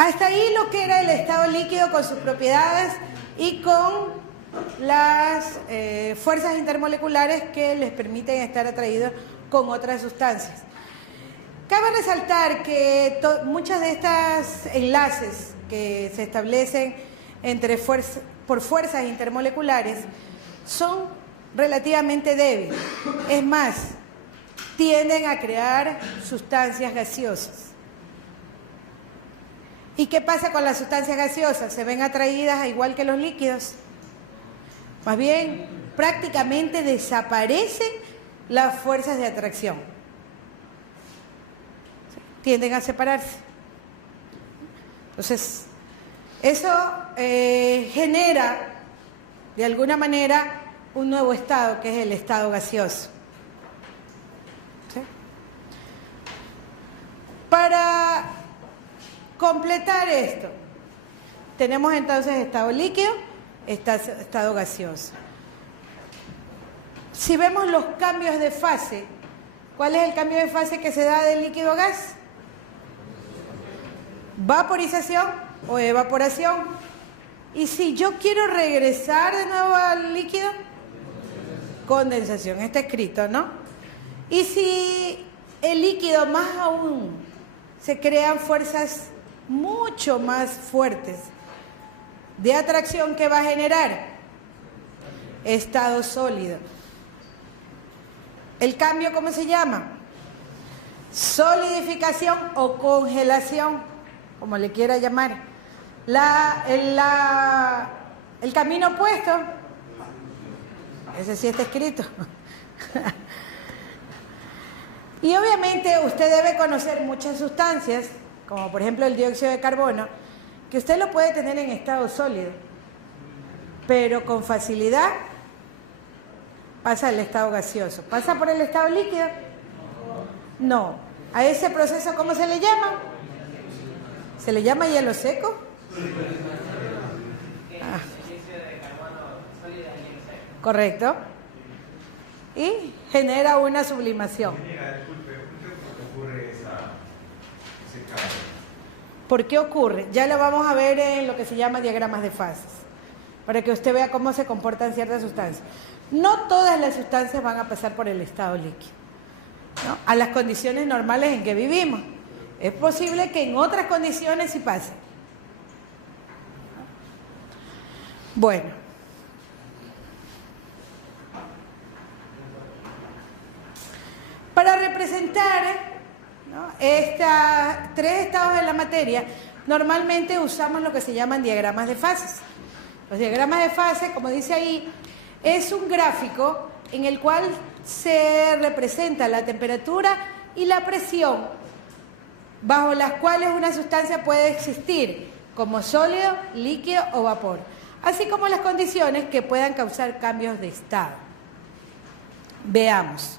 Hasta ahí lo que era el estado líquido con sus propiedades y con las fuerzas intermoleculares que les permiten estar atraídos con otras sustancias. Cabe resaltar que muchas de estas enlaces que se establecen por fuerzas intermoleculares son relativamente débiles. Es más, tienden a crear sustancias gaseosas. ¿Y qué pasa con las sustancias gaseosas? Se ven atraídas igual que los líquidos. Más bien, prácticamente desaparecen las fuerzas de atracción. Tienden a separarse. Entonces, eso genera, de alguna manera, un nuevo estado, que es el estado gaseoso. ¿Sí? Para completar esto, tenemos entonces estado líquido, estado gaseoso. Si vemos los cambios de fase, ¿cuál es el cambio de fase que se da de líquido a gas? Vaporización o evaporación. Y si yo quiero regresar de nuevo al líquido, condensación, está escrito, ¿no? Y si el líquido más aún se crean fuerzas mucho más fuertes de atracción, que va a generar estado sólido. ¿El cambio cómo se llama? Solidificación o congelación, como le quiera llamar. El camino opuesto, ese sí está escrito. Y obviamente usted debe conocer muchas sustancias, como por ejemplo el dióxido de carbono, que usted lo puede tener en estado sólido, pero con facilidad pasa al estado gaseoso. ¿Pasa por el estado líquido? No. ¿A ese proceso cómo se le llama? ¿Se le llama hielo seco? Ah. Correcto. Y genera una sublimación. ¿Por qué ocurre? Ya lo vamos a ver en lo que se llama diagramas de fases, para que usted vea cómo se comportan ciertas sustancias. No todas las sustancias van a pasar por el estado líquido, ¿no? A las condiciones normales en que vivimos. Es posible que en otras condiciones sí pase. Bueno. Para representar, ¿no?, estos tres estados de la materia, normalmente usamos lo que se llaman diagramas de fases. Los diagramas de fase, como dice ahí, es un gráfico en el cual se representa la temperatura y la presión bajo las cuales una sustancia puede existir como sólido, líquido o vapor, así como las condiciones que puedan causar cambios de estado. Veamos.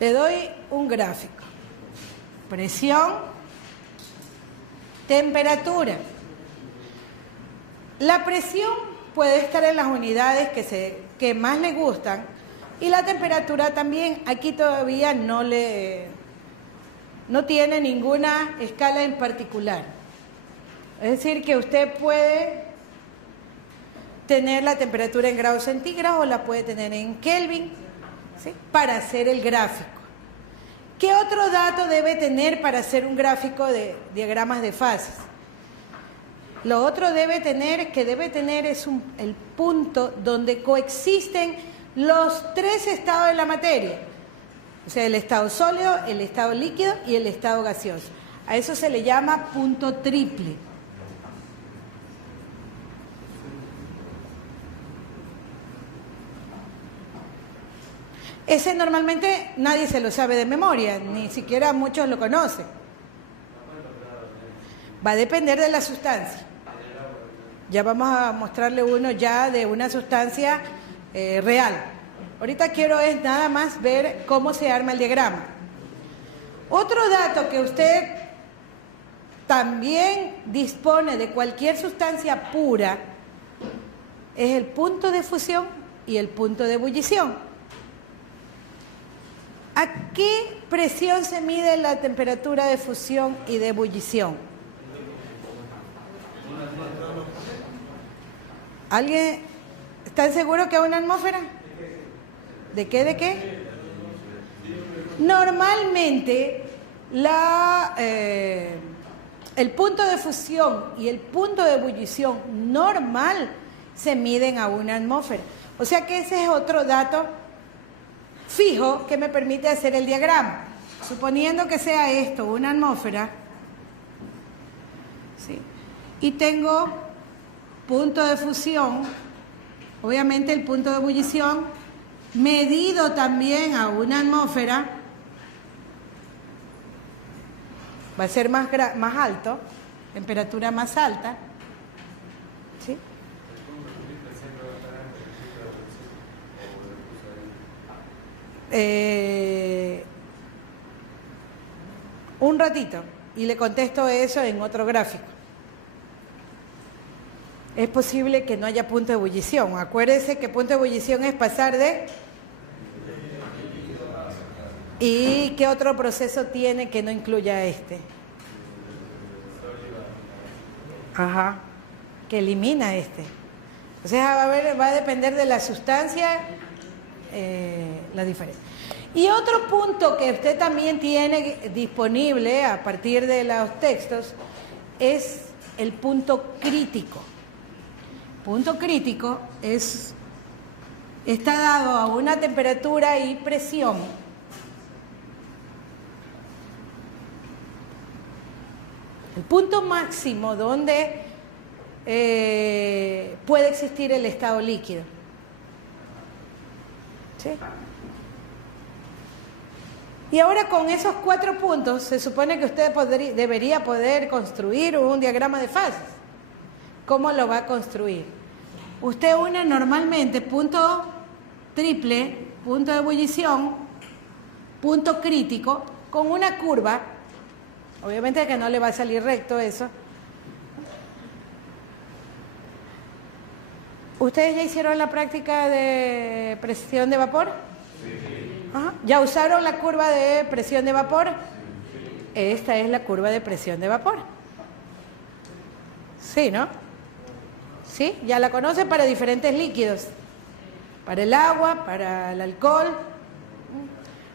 Le doy un gráfico. Presión, temperatura. La presión puede estar en las unidades que más le gustan, y la temperatura también. Aquí todavía no tiene ninguna escala en particular. Es decir, que usted puede tener la temperatura en grados centígrados o la puede tener en Kelvin, ¿sí?, para hacer el gráfico. ¿Qué otro dato debe tener para hacer un gráfico de diagramas de fases? Lo otro que debe tener es el punto donde coexisten los tres estados de la materia. O sea, el estado sólido, el estado líquido y el estado gaseoso. A eso se le llama punto triple. Ese normalmente nadie se lo sabe de memoria, ni siquiera muchos lo conocen. Va a depender de la sustancia. Ya vamos a mostrarle uno ya de una sustancia real. Ahorita quiero es nada más ver cómo se arma el diagrama. Otro dato que usted también dispone de cualquier sustancia pura es el punto de fusión y el punto de ebullición. ¿A qué presión se mide la temperatura de fusión y de ebullición? ¿Alguien está seguro que es una atmósfera? ¿De qué? ¿De qué? Normalmente el punto de fusión y el punto de ebullición normal se miden a una atmósfera. O sea que ese es otro dato fijo que me permite hacer el diagrama. Suponiendo que sea esto una atmósfera, ¿sí? Y tengo punto de fusión, obviamente el punto de ebullición, medido también a una atmósfera, va a ser más alto, temperatura más alta, ¿sí? Un ratito y le contesto eso en otro gráfico. Es posible que no haya punto de ebullición. Acuérdese que punto de ebullición es pasar de... ¿Y qué otro proceso tiene que no incluya este? Ajá, que elimina este. O sea, va a depender de la sustancia la diferencia. Y otro punto que usted también tiene disponible a partir de los textos es el punto crítico. Punto crítico está dado a una temperatura y presión el punto máximo donde puede existir el estado líquido. ¿Sí? Y ahora con esos 4 puntos se supone que usted debería poder construir un diagrama de fases. ¿Cómo lo va a construir? Usted une normalmente punto triple, punto de ebullición, punto crítico, con una curva. Obviamente que no le va a salir recto eso. ¿Ustedes ya hicieron la práctica de presión de vapor? Sí. Ajá. ¿Ya usaron la curva de presión de vapor? Sí. Esta es la curva de presión de vapor. Sí, ¿no? ¿Sí? Ya la conocen para diferentes líquidos. Para el agua, para el alcohol.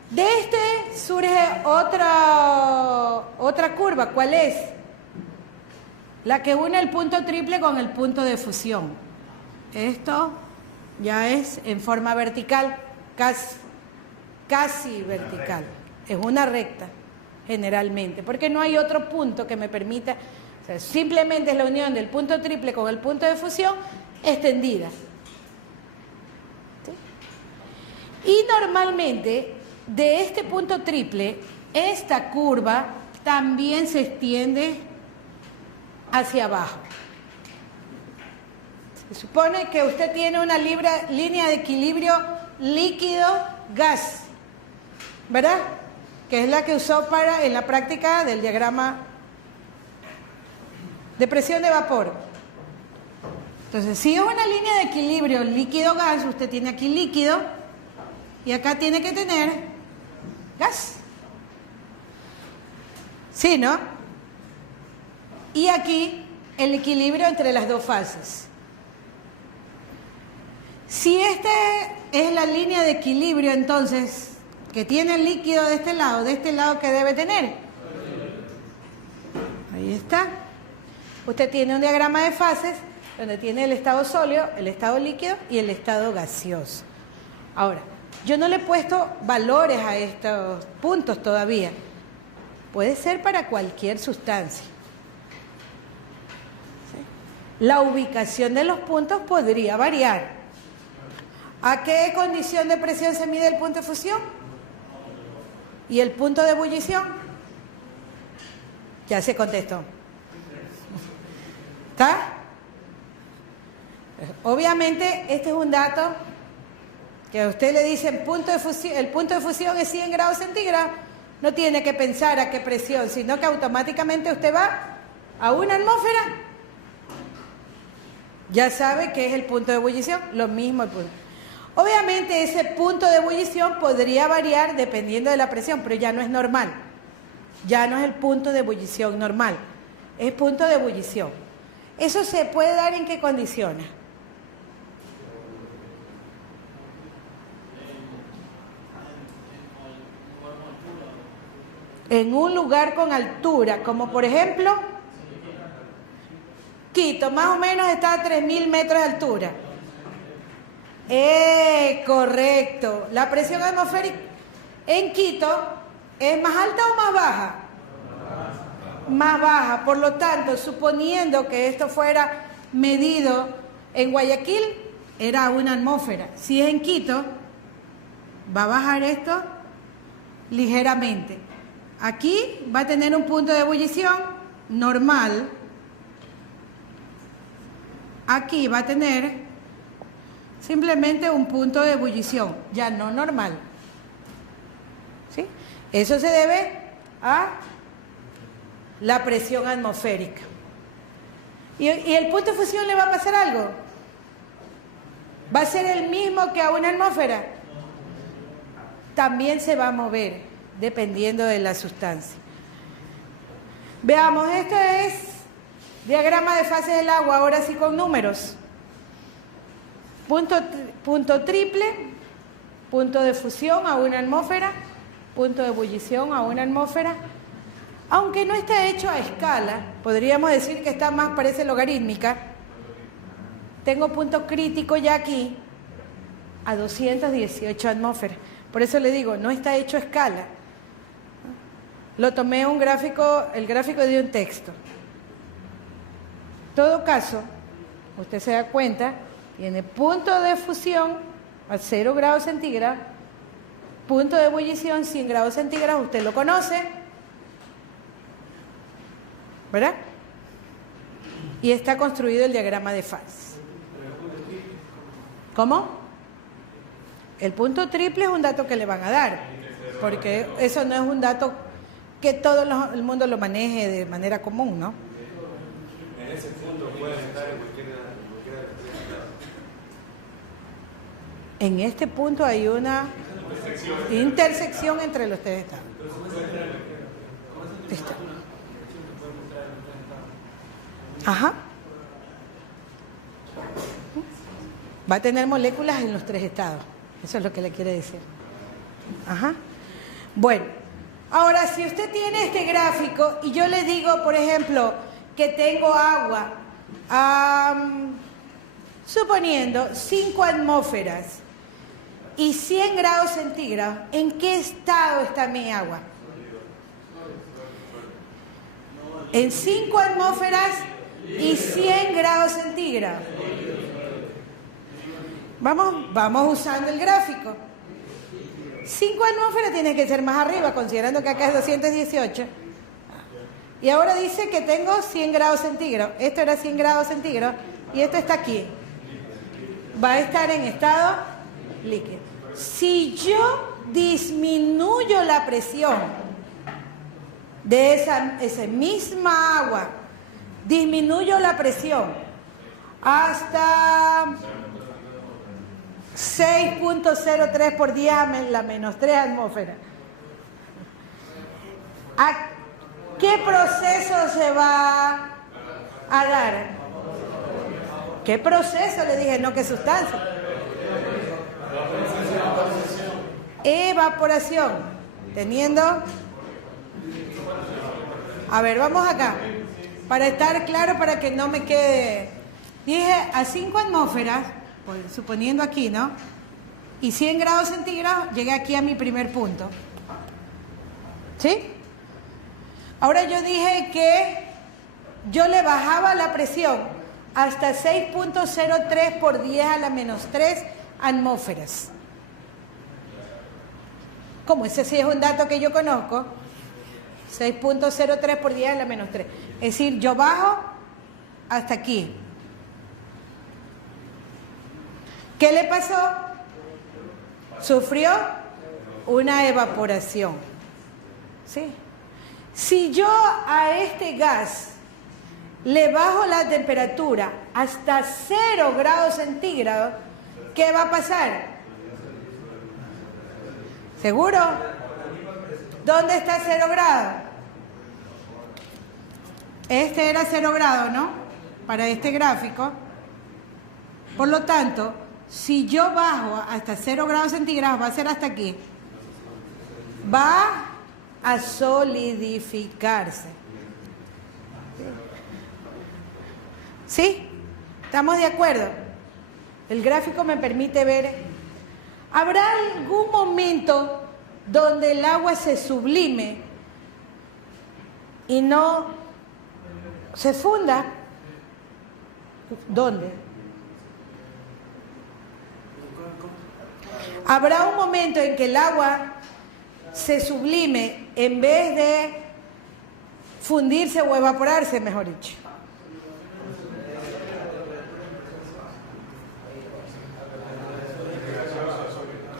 De este surge otra curva. ¿Cuál es? La que une el punto triple con el punto de fusión. Esto ya es en forma vertical, casi vertical. Es una recta, generalmente, porque no hay otro punto que me permita, o sea, simplemente es la unión del punto triple con el punto de fusión extendida. ¿Sí? Y normalmente, de este punto triple, esta curva también se extiende hacia abajo. Se supone que usted tiene una línea de equilibrio líquido-gas, ¿verdad? Que es la que usó en la práctica del diagrama de presión de vapor. Entonces, si es una línea de equilibrio líquido-gas, usted tiene aquí líquido y acá tiene que tener gas. ¿Sí, no? Y aquí el equilibrio entre las dos fases. Si esta es la línea de equilibrio, entonces, que tiene el líquido de este lado, ¿qué debe tener? Ahí está. Usted tiene un diagrama de fases donde tiene el estado sólido, el estado líquido y el estado gaseoso. Ahora, yo no le he puesto valores a estos puntos todavía. Puede ser para cualquier sustancia. ¿Sí? La ubicación de los puntos podría variar. ¿A qué condición de presión se mide el punto de fusión? ¿Y el punto de ebullición? Ya se contestó. ¿Está? Obviamente, este es un dato que a usted le dicen el punto de fusión es 100 grados centígrados. No tiene que pensar a qué presión, sino que automáticamente usted va a una atmósfera. Ya sabe que es el punto de ebullición, lo mismo el punto. Obviamente ese punto de ebullición podría variar dependiendo de la presión, pero ya no es normal. Ya no es el punto de ebullición normal, es punto de ebullición. ¿Eso se puede dar en qué condiciones? En un lugar con altura, como por ejemplo Quito, más o menos está a 3.000 metros de altura. Correcto. La presión atmosférica en Quito es más alta o más baja. Más baja. Por lo tanto, suponiendo que esto fuera medido en Guayaquil, era una atmósfera. Si es en Quito, va a bajar esto ligeramente. Aquí va a tener un punto de ebullición normal. Aquí va a tener simplemente un punto de ebullición, ya no normal. ¿Sí? Eso se debe a la presión atmosférica. ¿Y el punto de fusión le va a pasar algo? ¿Va a ser el mismo que a una atmósfera? También se va a mover, dependiendo de la sustancia. Veamos, esto es diagrama de fases del agua, ahora sí con números. Punto triple, punto de fusión a una atmósfera, punto de ebullición a una atmósfera. Aunque no está hecho a escala, podríamos decir que está más, parece logarítmica. Tengo punto crítico ya aquí a 218 atmósferas. Por eso le digo, no está hecho a escala. Lo tomé un gráfico, el gráfico de un texto. En todo caso, usted se da cuenta, tiene punto de fusión a 0 grados centígrados, punto de ebullición 100 grados centígrados, usted lo conoce, ¿verdad? Y está construido el diagrama de fases. ¿Cómo? El punto triple es un dato que le van a dar, porque eso no es un dato que todo el mundo lo maneje de manera común, ¿no? En ese punto puede estar en cualquiera de los. En este punto hay una intersección entre los tres estados. Listo. Ajá. Va a tener moléculas en los tres estados. Eso es lo que le quiere decir. Ajá. Bueno, ahora si usted tiene este gráfico y yo le digo, por ejemplo, que tengo agua, suponiendo 5 atmósferas y 100 grados centígrados, ¿en qué estado está mi agua? En 5 atmósferas y 100 grados centígrados. Vamos usando el gráfico. 5 atmósferas tiene que ser más arriba, considerando que acá es 218. Y ahora dice que tengo 100 grados centígrados. Esto era 100 grados centígrados y esto está aquí. Va a estar en estado líquido. Si yo disminuyo la presión de esa misma agua, disminuyo la presión hasta 6.03 por 10 a la menos 3 atmósferas. ¿A qué proceso se va a dar? ¿Qué proceso? Le dije, no, ¿qué sustancia? Evaporación. Teniendo... A ver, vamos acá. Para estar claro, para que no me quede... Dije, a 5 atmósferas, suponiendo aquí, ¿no? Y 100 grados centígrados, llegué aquí a mi primer punto. ¿Sí? Ahora yo dije que yo le bajaba la presión hasta 6.03 por 10 a la menos 3 atmósferas. Como ese sí es un dato que yo conozco, 6.03 por 10 a la menos 3. Es decir, yo bajo hasta aquí. ¿Qué le pasó? Sufrió una evaporación. ¿Sí? Si yo a este gas le bajo la temperatura hasta 0 grados centígrados, ¿qué va a pasar? ¿Seguro? ¿Dónde está 0 grados? Este era 0 grados, ¿no? Para este gráfico. Por lo tanto, si yo bajo hasta 0 grados centígrados, va a ser hasta aquí. Va a solidificarse. ¿Sí? ¿Estamos de acuerdo? El gráfico me permite ver. ¿Habrá algún momento donde el agua se sublime y no se funda? ¿Dónde? ¿Habrá un momento en que el agua se sublime en vez de fundirse o evaporarse, mejor dicho?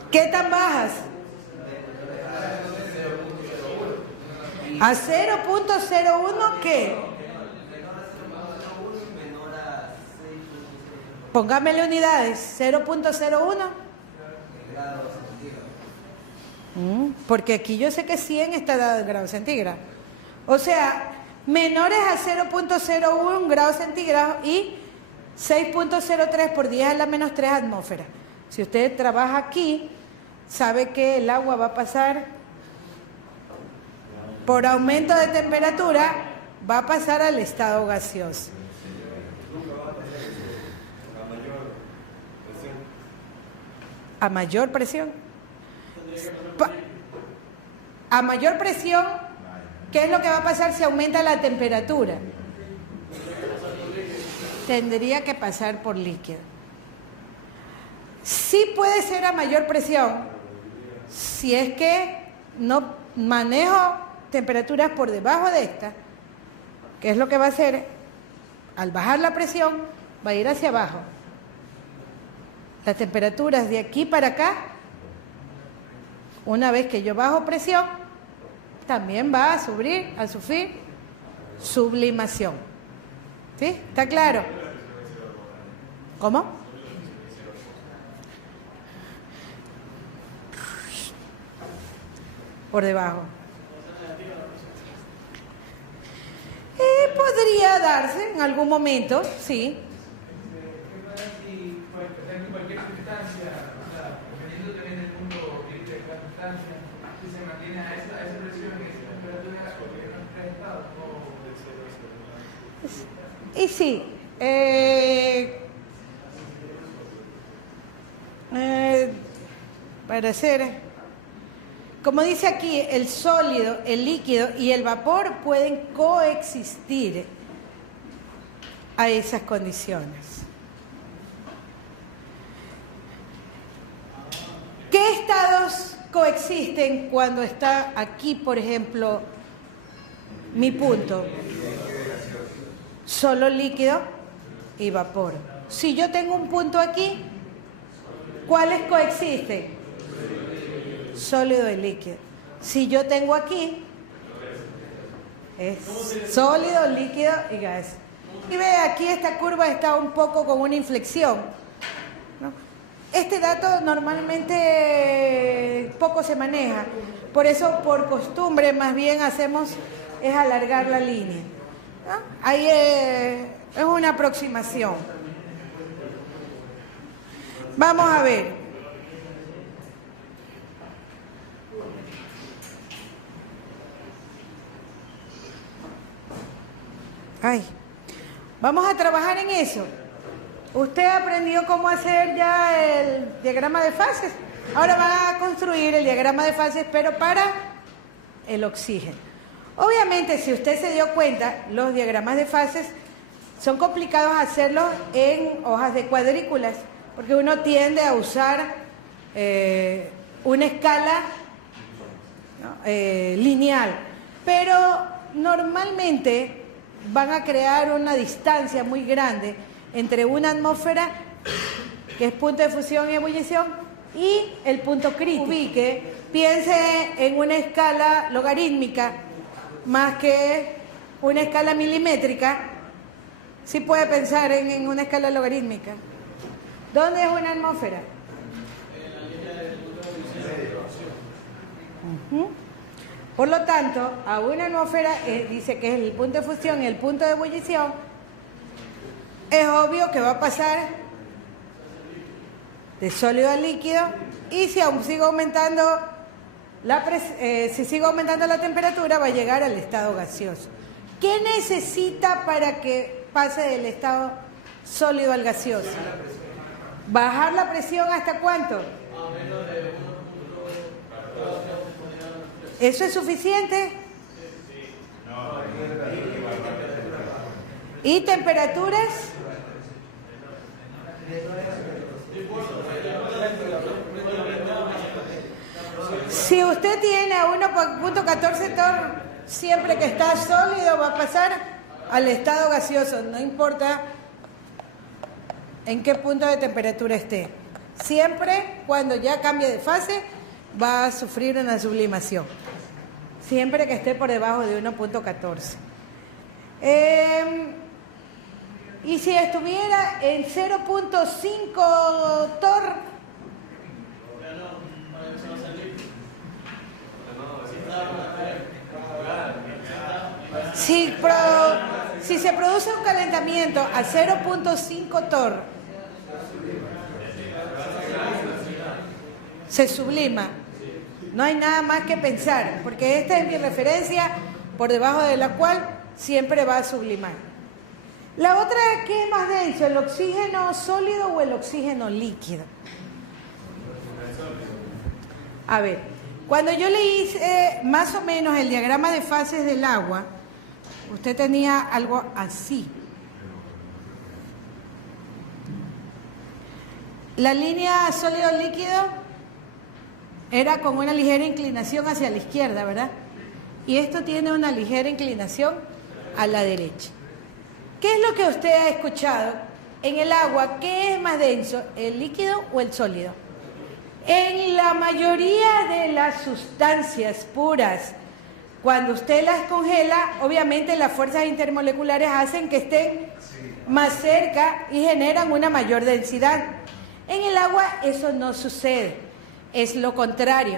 ¿Qué tan bajas? ¿A 0.01 qué? Póngamele unidades. 0.01. Porque aquí yo sé que 100 está dado en grados centígrados. O sea, menores a 0.01 grados centígrados y 6.03 por 10 a la menos 3 atmósferas. Si usted trabaja aquí, sabe que el agua va a pasar por aumento de temperatura, va a pasar al estado gaseoso. A mayor presión. A mayor presión, ¿qué es lo que va a pasar si aumenta la temperatura? Tendría que pasar por líquido. Sí puede ser a mayor presión, si es que no manejo temperaturas por debajo de esta, que es lo que va a hacer, al bajar la presión, va a ir hacia abajo. Las temperaturas de aquí para acá, una vez que yo bajo presión, también va a sufrir sublimación. ¿Sí? ¿Está claro? ¿Cómo? Por debajo. Podría darse en algún momento, sí. Cualquier sustancia, o sea, dependiendo también del punto de la sustancia, si se mantiene a esa presión y esa temperatura, porque no está estado, Y sí, para hacer, como dice aquí, el sólido, el líquido y el vapor pueden coexistir a esas condiciones. ¿Qué estados coexisten cuando está aquí, por ejemplo, mi punto? Solo líquido y vapor. Si yo tengo un punto aquí, ¿cuáles coexisten? Sólido y líquido. Si yo tengo aquí, es sólido, líquido y gas. Y ve, aquí esta curva está un poco con una inflexión, ¿no? Este dato normalmente poco se maneja, por eso por costumbre más bien hacemos es alargar la línea, ¿no? Ahí es una aproximación. Vamos a ver. Vamos a trabajar en eso. Usted aprendió cómo hacer ya el diagrama de fases. Ahora va a construir el diagrama de fases, pero para el oxígeno. Obviamente, si usted se dio cuenta, los diagramas de fases son complicados hacerlos en hojas de cuadrículas, porque uno tiende a usar una escala, ¿no? Lineal. Pero normalmente van a crear una distancia muy grande entre una atmósfera, que es punto de fusión y ebullición, y el punto crítico. Ubique, piense en una escala logarítmica más que una escala milimétrica. Sí puede pensar en una escala logarítmica. ¿Dónde es una atmósfera? ¿Mm? Por lo tanto, a una atmósfera dice que es el punto de fusión y el punto de ebullición, es obvio que va a pasar de sólido a líquido, y si aún sigue aumentando si sigue aumentando la temperatura, va a llegar al estado gaseoso. ¿Qué necesita para que pase del estado sólido al gaseoso? ¿Bajar la presión hasta cuánto? ¿Eso es suficiente? ¿Y temperaturas? Si usted tiene a 1.14 torr, siempre que está sólido va a pasar al estado gaseoso, no importa en qué punto de temperatura esté. Siempre cuando ya cambie de fase va a sufrir una sublimación, siempre que esté por debajo de 1.14. Y si estuviera en 0.5 torr, si se produce un calentamiento a 0.5 torr, se sublima. No hay nada más que pensar, porque esta es mi referencia por debajo de la cual siempre va a sublimar. La otra, ¿qué es más denso? ¿El oxígeno sólido o el oxígeno líquido? A ver, cuando yo le hice más o menos el diagrama de fases del agua, usted tenía algo así. La línea sólido-líquido era con una ligera inclinación hacia la izquierda, ¿verdad? Y esto tiene una ligera inclinación a la derecha. ¿Qué es lo que usted ha escuchado? En el agua, ¿qué es más denso, el líquido o el sólido? En la mayoría de las sustancias puras, cuando usted las congela, obviamente las fuerzas intermoleculares hacen que estén más cerca y generan una mayor densidad. En el agua eso no sucede, es lo contrario.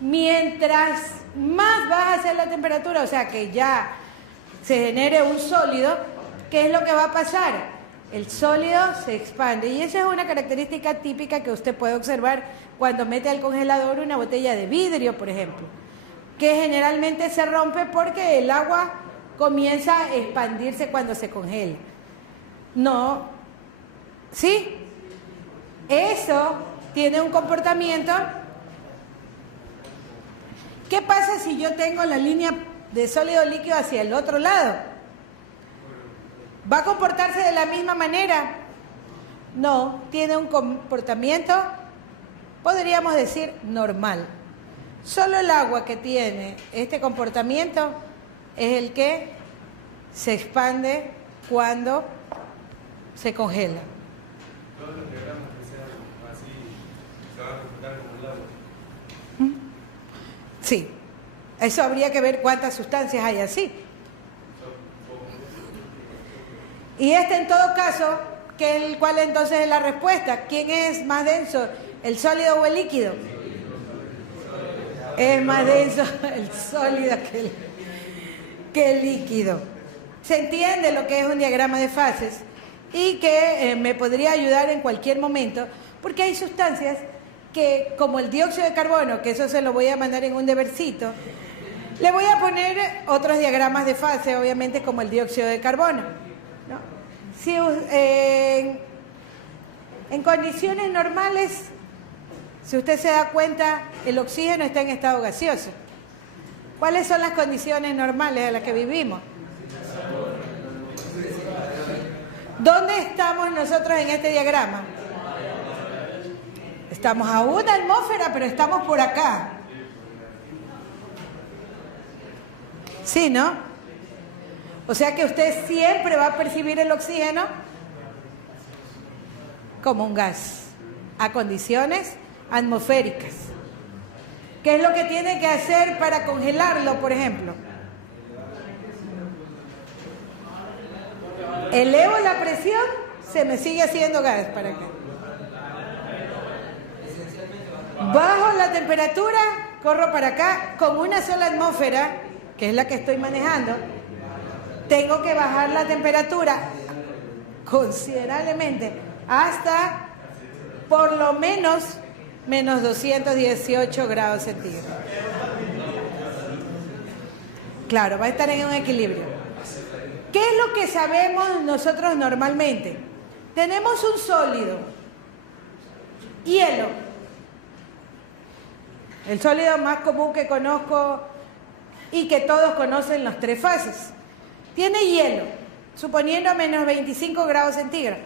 Mientras más baja sea la temperatura, o sea que ya se genere un sólido, ¿qué es lo que va a pasar? El sólido se expande, y esa es una característica típica que usted puede observar cuando mete al congelador una botella de vidrio, por ejemplo, que generalmente se rompe porque el agua comienza a expandirse cuando se congela. No, ¿sí? Eso tiene un comportamiento. ¿Qué pasa si yo tengo la línea de sólido líquido hacia el otro lado? ¿Va a comportarse de la misma manera? No, tiene un comportamiento, podríamos decir, normal. Solo el agua que tiene este comportamiento es el que se expande cuando se congela. Todos los diagramas que sean así se van a comportar como el agua. Sí, eso habría que ver cuántas sustancias hay así. Y en todo caso, ¿cuál entonces es la respuesta? ¿Quién es más denso, el sólido o el líquido? Es más denso el sólido que el líquido. Se entiende lo que es un diagrama de fases y que me podría ayudar en cualquier momento, porque hay sustancias que, como el dióxido de carbono, que eso se lo voy a mandar en un debercito, le voy a poner otros diagramas de fase, obviamente, como el dióxido de carbono, ¿no? Si, en condiciones normales, si usted se da cuenta, el oxígeno está en estado gaseoso. ¿Cuáles son las condiciones normales a las que vivimos? ¿Dónde estamos nosotros en este diagrama? Estamos a una atmósfera, pero estamos por acá. Sí, ¿no? O sea que usted siempre va a percibir el oxígeno como un gas, a condiciones atmosféricas. ¿Qué es lo que tiene que hacer para congelarlo, por ejemplo? Elevo la presión, se me sigue haciendo gas. ¿Para qué? Bajo la temperatura, corro para acá, con una sola atmósfera, que es la que estoy manejando, tengo que bajar la temperatura considerablemente hasta por lo menos menos 218 grados centígrados. Claro, va a estar en un equilibrio. ¿Qué es lo que sabemos nosotros normalmente? Tenemos un sólido, hielo, el sólido más común que conozco y que todos conocen las tres fases. Tiene hielo, suponiendo menos 25 grados centígrados.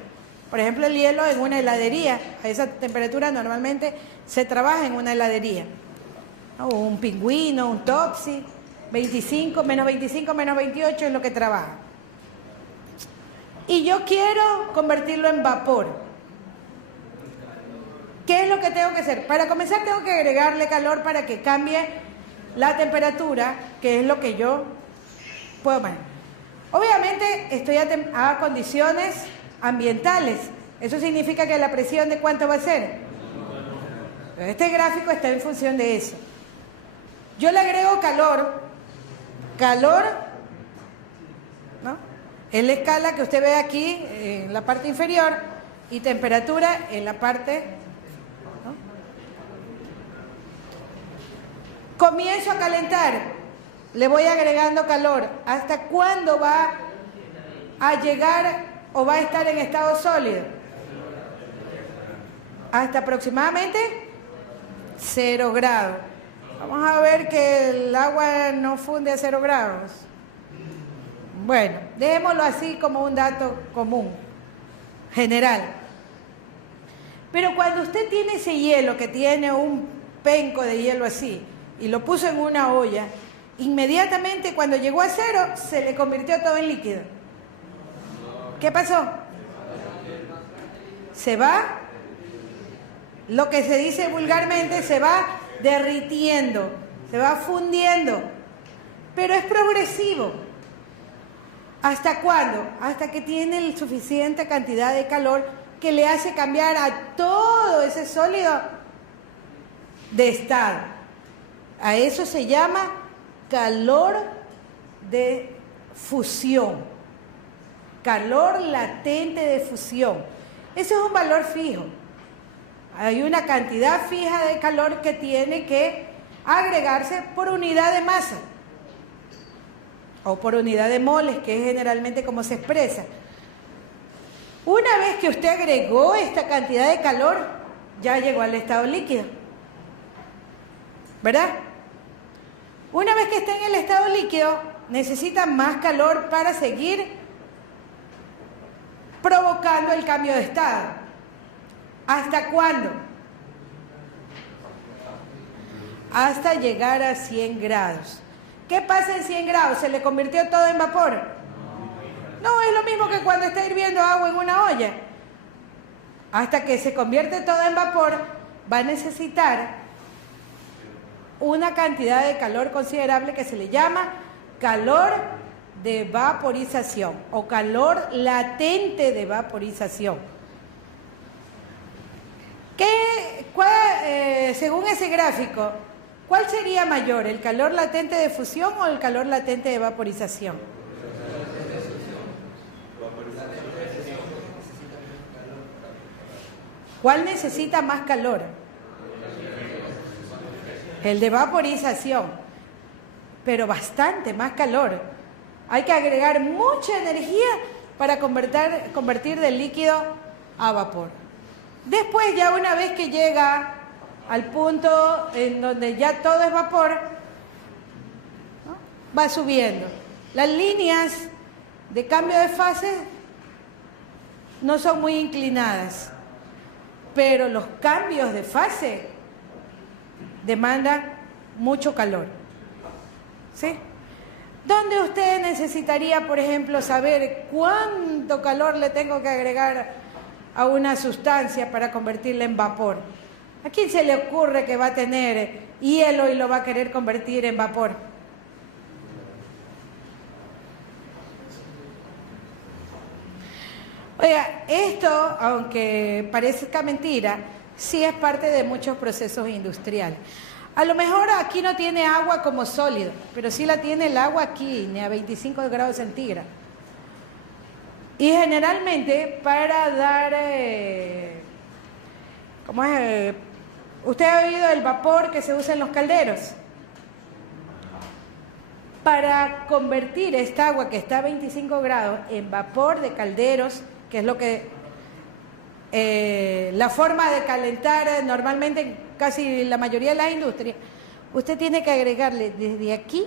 Por ejemplo, el hielo en una heladería, a esa temperatura normalmente se trabaja en una heladería. ¿No? Un pingüino, un Topsy, 25, menos 28 es lo que trabaja. Y yo quiero convertirlo en vapor. ¿Qué es lo que tengo que hacer? Para comenzar tengo que agregarle calor para que cambie la temperatura, que es lo que yo puedo manejar. Obviamente estoy a condiciones ambientales. Eso significa que la presión de ¿cuánto va a ser? Este gráfico está en función de eso. Yo le agrego calor, ¿no? Es la escala que usted ve aquí en la parte inferior y temperatura en la parte, ¿no? Comienzo a calentar, le voy agregando calor. ¿Hasta cuándo va a llegar o va a estar en estado sólido? Hasta aproximadamente 0 grados. Vamos a ver que el agua no funde a 0 grados. Bueno, dejémoslo así como un dato común, general. Pero cuando usted tiene ese hielo, que tiene un penco de hielo así, y lo puso en una olla, inmediatamente cuando llegó a 0, se le convirtió todo en líquido. ¿Qué pasó? Se va, lo que se dice vulgarmente, se va derritiendo, se va fundiendo, pero es progresivo. ¿Hasta cuándo? Hasta que tiene la suficiente cantidad de calor que le hace cambiar a todo ese sólido de estado. A eso se llama calor de fusión, calor latente de fusión. Eso es un valor fijo. Hay una cantidad fija de calor que tiene que agregarse por unidad de masa o por unidad de moles, que es generalmente como se expresa. Una vez que usted agregó esta cantidad de calor, ya llegó al estado líquido, ¿verdad? Una vez que está en el estado líquido, necesita más calor para seguir provocando el cambio de estado. ¿Hasta cuándo? Hasta llegar a 100 grados. ¿Qué pasa en 100 grados? ¿Se le convirtió todo en vapor? No, es lo mismo que cuando está hirviendo agua en una olla. Hasta que se convierte todo en vapor, va a necesitar una cantidad de calor considerable que se le llama calor de vaporización o calor latente de vaporización. Según ese gráfico, ¿cuál sería mayor, el calor latente de fusión o el calor latente de vaporización? ¿Cuál necesita más calor? El de vaporización, pero bastante más calor. Hay que agregar mucha energía para convertir del líquido a vapor. Después, ya una vez que llega al punto en donde ya todo es vapor, ¿no?, va subiendo. Las líneas de cambio de fase no son muy inclinadas, pero los cambios de fase demandan mucho calor. ¿Sí? ¿Dónde usted necesitaría, por ejemplo, saber cuánto calor le tengo que agregar a una sustancia para convertirla en vapor? ¿A quién se le ocurre que va a tener hielo y lo va a querer convertir en vapor? Oiga, esto, aunque parezca mentira, sí es parte de muchos procesos industriales. A lo mejor aquí no tiene agua como sólido, pero sí la tiene el agua aquí, a 25 grados centígrados. Y generalmente para dar, ¿cómo es? ¿Usted ha oído el vapor que se usa en los calderos? Para convertir esta agua que está a 25 grados en vapor de calderos, que es lo que la forma de calentar normalmente en casi la mayoría de las industrias, usted tiene que agregarle desde aquí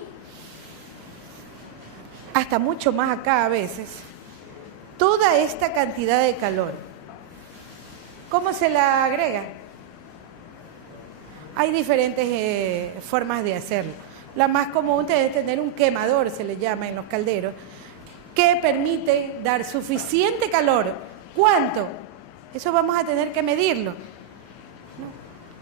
hasta mucho más acá a veces toda esta cantidad de calor. ¿Cómo se la agrega? Hay diferentes formas de hacerlo. La más común es tener un quemador, se le llama en los calderos, que permite dar suficiente calor. ¿Cuánto? Eso vamos a tener que medirlo.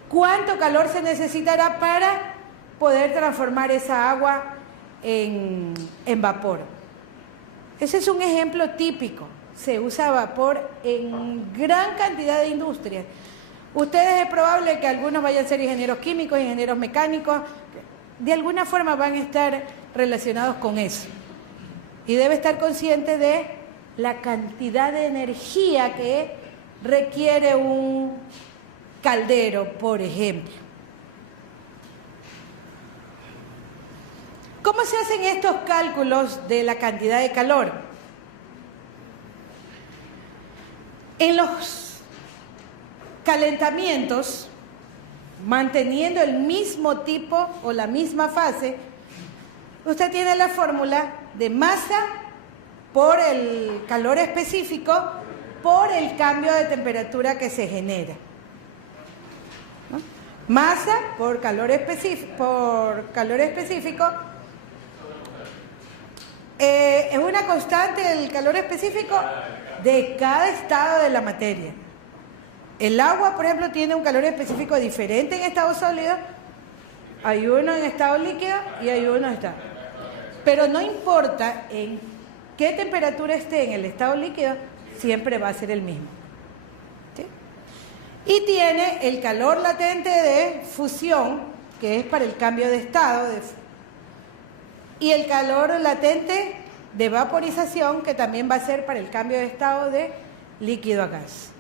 ¿Cuánto calor se necesitará para poder transformar esa agua en vapor? Ese es un ejemplo típico. Se usa vapor en gran cantidad de industrias. Ustedes es probable que algunos vayan a ser ingenieros químicos, ingenieros mecánicos, de alguna forma van a estar relacionados con eso. Y debe estar consciente de la cantidad de energía que requiere un caldero, por ejemplo. ¿Cómo se hacen estos cálculos de la cantidad de calor? En los calentamientos, manteniendo el mismo tipo o la misma fase, usted tiene la fórmula de masa por el calor específico por el cambio de temperatura que se genera. ¿No? Masa por calor específico, es una constante el calor específico de cada estado de la materia. El agua, por ejemplo, tiene un calor específico diferente en estado sólido, hay uno en estado líquido y hay uno en estado. Pero no importa en qué temperatura esté en el estado líquido, siempre va a ser el mismo. ¿Sí? Y tiene el calor latente de fusión, que es para el cambio de estado, y el calor latente de vaporización, que también va a ser para el cambio de estado de líquido a gas.